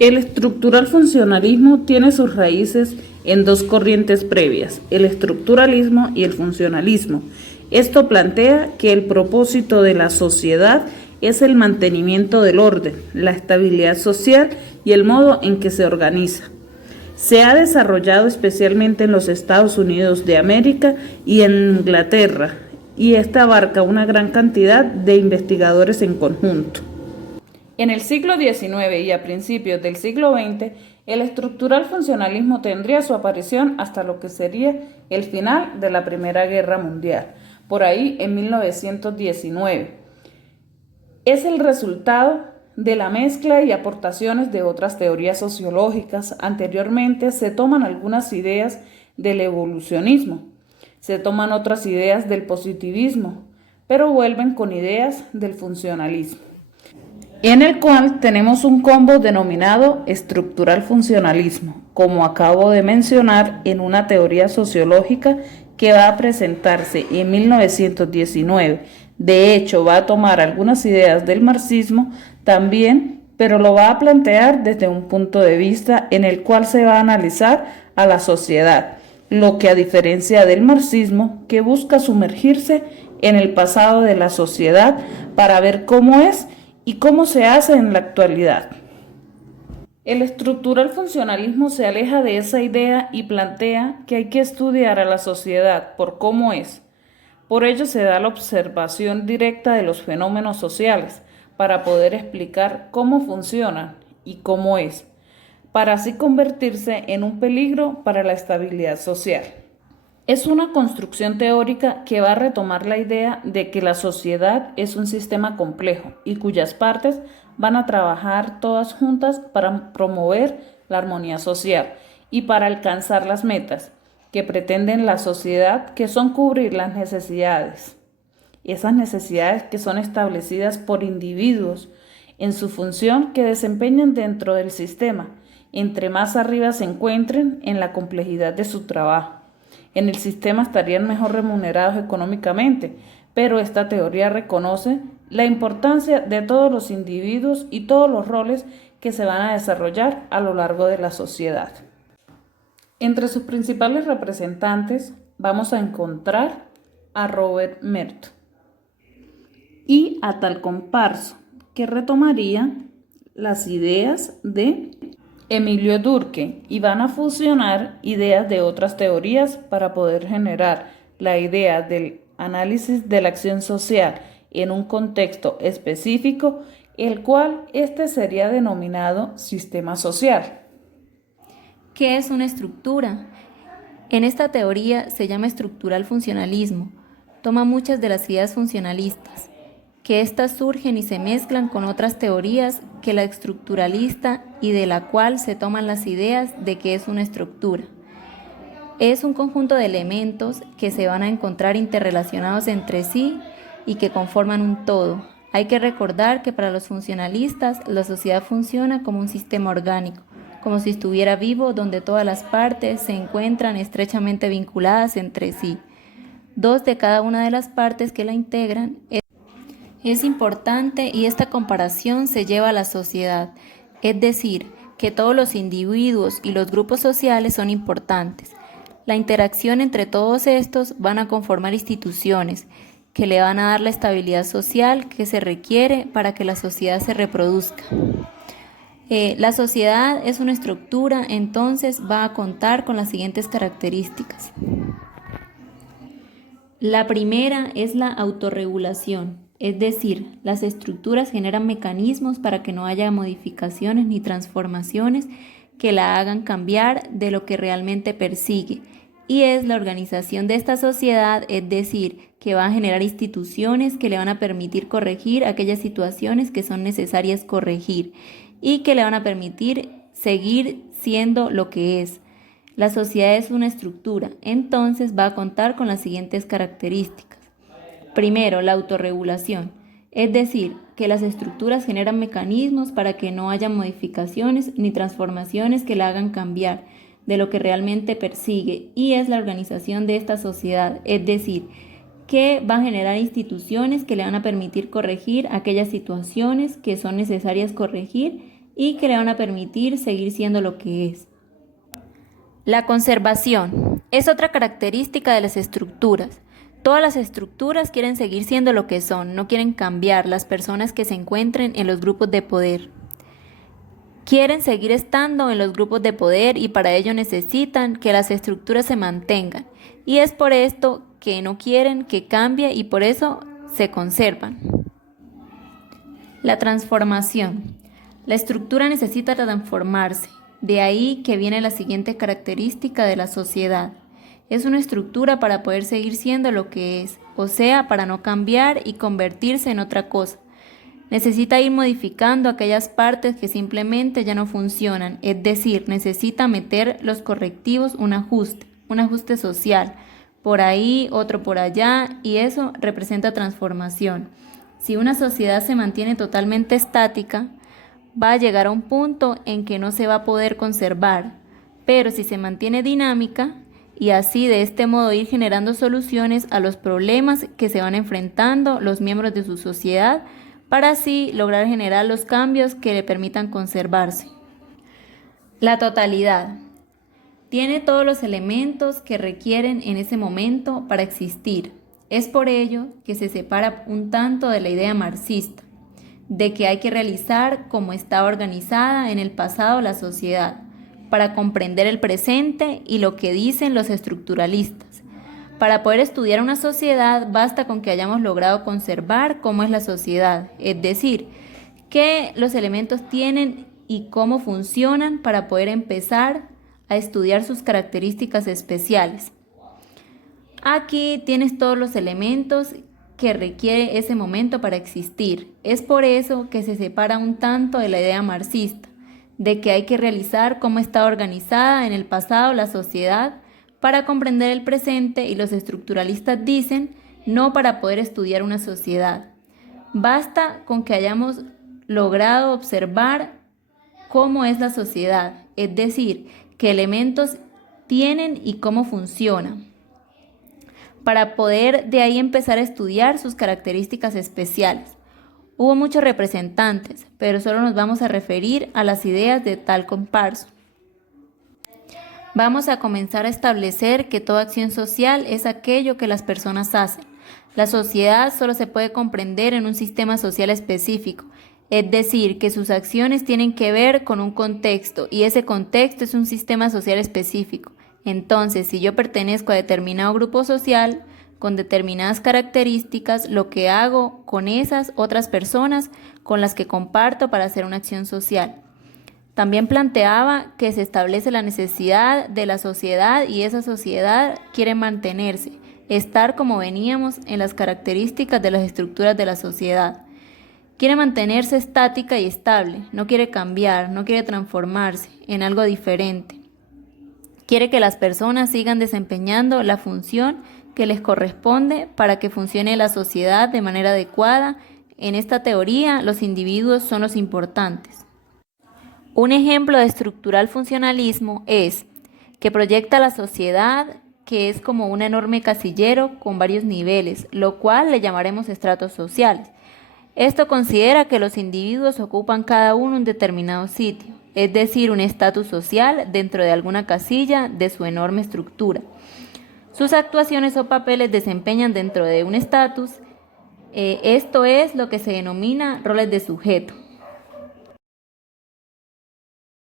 El estructural funcionalismo tiene sus raíces en dos corrientes previas, el estructuralismo y el funcionalismo. Esto plantea que el propósito de la sociedad es el mantenimiento del orden, la estabilidad social y el modo en que se organiza. Se ha desarrollado especialmente en los Estados Unidos de América y en Inglaterra, y esta abarca una gran cantidad de investigadores en conjunto. En el siglo XIX y a principios del siglo XX, el estructural funcionalismo tendría su aparición hasta lo que sería el final de la Primera Guerra Mundial, por ahí en 1919. Es el resultado de la mezcla y aportaciones de otras teorías sociológicas. Anteriormente se toman algunas ideas del evolucionismo, se toman otras ideas del positivismo, pero vuelven con ideas del funcionalismo, en el cual tenemos un combo denominado estructural funcionalismo, como acabo de mencionar, en una teoría sociológica que va a presentarse en 1919. De hecho, va a tomar algunas ideas del marxismo también, pero lo va a plantear desde un punto de vista en el cual se va a analizar a la sociedad, lo que a diferencia del marxismo, que busca sumergirse en el pasado de la sociedad para ver cómo es y cómo se hace en la actualidad. El estructural funcionalismo se aleja de esa idea y plantea que hay que estudiar a la sociedad por cómo es. Por ello se da la observación directa de los fenómenos sociales para poder explicar cómo funcionan y cómo es, para así convertirse en un peligro para la estabilidad social. Es una construcción teórica que va a retomar la idea de que la sociedad es un sistema complejo y cuyas partes van a trabajar todas juntas para promover la armonía social y para alcanzar las metas que pretenden la sociedad, que son cubrir las necesidades, esas necesidades que son establecidas por individuos en su función que desempeñan dentro del sistema, entre más arriba se encuentren en la complejidad de su trabajo. En el sistema estarían mejor remunerados económicamente, pero esta teoría reconoce la importancia de todos los individuos y todos los roles que se van a desarrollar a lo largo de la sociedad. Entre sus principales representantes vamos a encontrar a Robert Merton y a tal comparso, que retomaría las ideas de Emilio Durkheim y van a fusionar ideas de otras teorías para poder generar la idea del análisis de la acción social en un contexto específico, el cual sería denominado sistema social. ¿Qué es una estructura? En esta teoría se llama estructural funcionalismo. Toma muchas de las ideas funcionalistas, que éstas surgen y se mezclan con otras teorías que la estructuralista y de la cual se toman las ideas de qué es una estructura. Es un conjunto de elementos que se van a encontrar interrelacionados entre sí y que conforman un todo. Hay que recordar que para los funcionalistas la sociedad funciona como un sistema orgánico, como si estuviera vivo, donde todas las partes se encuentran estrechamente vinculadas entre sí. Dos de cada una de las partes que la integran es importante, y esta comparación se lleva a la sociedad, es decir, que todos los individuos y los grupos sociales son importantes. La interacción entre todos estos van a conformar instituciones que le van a dar la estabilidad social que se requiere para que la sociedad se reproduzca. La sociedad es una estructura, entonces va a contar con las siguientes características. La primera es la autorregulación. Es decir, las estructuras generan mecanismos para que no haya modificaciones ni transformaciones que la hagan cambiar de lo que realmente persigue. Y es la organización de esta sociedad, es decir, que va a generar instituciones que le van a permitir corregir aquellas situaciones que son necesarias corregir y que le van a permitir seguir siendo lo que es. La sociedad es una estructura, entonces va a contar con las siguientes características. Primero, la autorregulación, es decir, que las estructuras generan mecanismos para que no haya modificaciones ni transformaciones que la hagan cambiar de lo que realmente persigue, y es la organización de esta sociedad, es decir, que va a generar instituciones que le van a permitir corregir aquellas situaciones que son necesarias corregir y que le van a permitir seguir siendo lo que es. La conservación es otra característica de las estructuras. Todas las estructuras quieren seguir siendo lo que son, no quieren cambiar las personas que se encuentren en los grupos de poder. Quieren seguir estando en los grupos de poder y para ello necesitan que las estructuras se mantengan. Y es por esto que no quieren que cambie y por eso se conservan. La transformación. La estructura necesita transformarse. De ahí que viene la siguiente característica de la sociedad. Es una estructura para poder seguir siendo lo que es, o sea, para no cambiar y convertirse en otra cosa. Necesita ir modificando aquellas partes que simplemente ya no funcionan, es decir, necesita meter los correctivos, un ajuste social, por ahí, otro por allá, y eso representa transformación. Si una sociedad se mantiene totalmente estática, va a llegar a un punto en que no se va a poder conservar, pero si se mantiene dinámica, y así de este modo ir generando soluciones a los problemas que se van enfrentando los miembros de su sociedad, para así lograr generar los cambios que le permitan conservarse. La totalidad. Tiene todos los elementos que requieren en ese momento para existir. Es por ello que se separa un tanto de la idea marxista, de que hay que realizar cómo estaba organizada en el pasado la sociedad, para comprender el presente y lo que dicen los estructuralistas. Para poder estudiar una sociedad basta con que hayamos logrado conservar cómo es la sociedad, es decir, qué los elementos tienen y cómo funcionan para poder empezar a estudiar sus características especiales. Aquí tienes todos los elementos que requiere ese momento para existir. Es por eso que se separa un tanto de la idea marxista, de que hay que realizar cómo está organizada en el pasado la sociedad para comprender el presente y los estructuralistas dicen no para poder estudiar una sociedad. Basta con que hayamos logrado observar cómo es la sociedad, es decir, qué elementos tienen y cómo funcionan, para poder de ahí empezar a estudiar sus características especiales. Hubo muchos representantes, pero solo nos vamos a referir a las ideas de Malcolm Parson. Vamos a comenzar a establecer que toda acción social es aquello que las personas hacen. La sociedad solo se puede comprender en un sistema social específico, es decir, que sus acciones tienen que ver con un contexto y ese contexto es un sistema social específico. Entonces, si yo pertenezco a determinado grupo social, con determinadas características, lo que hago con esas otras personas con las que comparto para hacer una acción social. También planteaba que se establece la necesidad de la sociedad y esa sociedad quiere mantenerse, estar como veníamos en las características de las estructuras de la sociedad. Quiere mantenerse estática y estable, no quiere cambiar, no quiere transformarse en algo diferente. Quiere que las personas sigan desempeñando la función que les corresponde para que funcione la sociedad de manera adecuada. En esta teoría, los individuos son los importantes. Un ejemplo de estructural funcionalismo es que proyecta la sociedad que es como un enorme casillero con varios niveles, lo cual le llamaremos estratos sociales. Esto considera que los individuos ocupan cada uno un determinado sitio, es decir, un estatus social dentro de alguna casilla de su enorme estructura. Sus actuaciones o papeles desempeñan dentro de un estatus, esto es lo que se denomina roles de sujeto.